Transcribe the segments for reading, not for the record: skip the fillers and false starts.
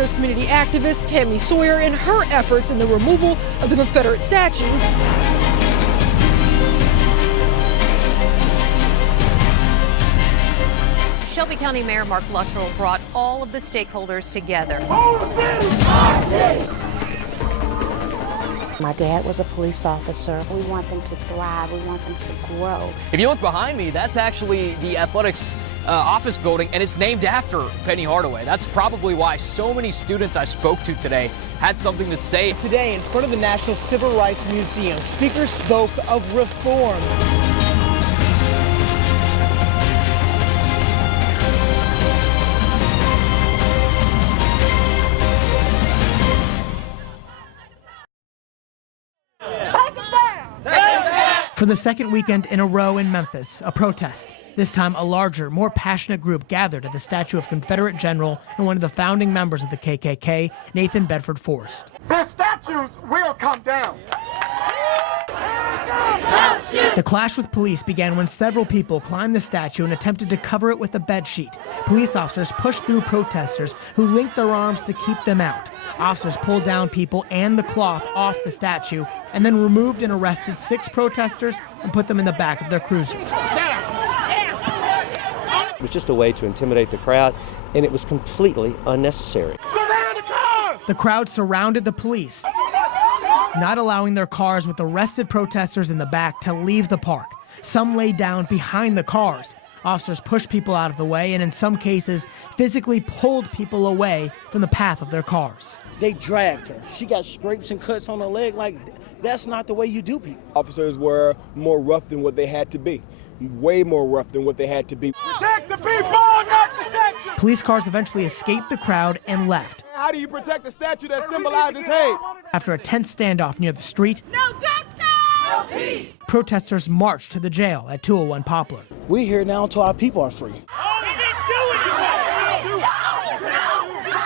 honors community activist Tammy Sawyer in her efforts in the removal of the Confederate statues. Shelby County Mayor Mark Luttrell brought all of the stakeholders together. My dad was a police officer. We want them to thrive. We want them to grow. If you look behind me, that's actually the athletics office building, and it's named after Penny Hardaway. That's probably why so many students I spoke to today had something to say. Today, in front of the National Civil Rights Museum, speakers spoke of reforms. For the second weekend in a row in Memphis, a protest. This time, a larger, more passionate group gathered at the statue of Confederate General and one of the founding members of the KKK, Nathan Bedford Forrest. The statues will come down. The clash with police began when several people climbed the statue and attempted to cover it with a bedsheet. Police officers pushed through protesters who linked their arms to keep them out. Officers pulled down people and the cloth off the statue and then removed and arrested 6 protesters and put them in the back of their cruisers. It was just a way to intimidate the crowd, and it was completely unnecessary. The crowd surrounded the police, not allowing their cars with arrested protesters in the back to leave the park. Some laid down behind the cars. Officers pushed people out of the way and in some cases physically pulled people away from the path of their cars. They dragged her. She got scrapes and cuts on her leg. Like, that's not the way you do people. Officers were more rough than what they had to be. Way more rough than what they had to be. Protect the people, not the statue! Police cars eventually escaped the crowd and left. How do you protect a statue that symbolizes hate? After a tense standoff near the street, No justice! No peace! protesters marched to the jail at 201 Poplar. We're here now until our people are free.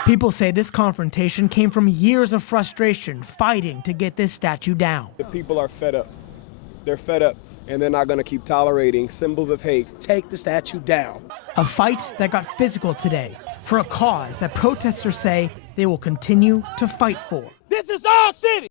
People say this confrontation came from years of frustration fighting to get this statue down. The people are fed up. They're fed up, and they're not going to keep tolerating symbols of hate. Take the statue down. A fight that got physical today for a cause that protesters say they will continue to fight for. This is our city.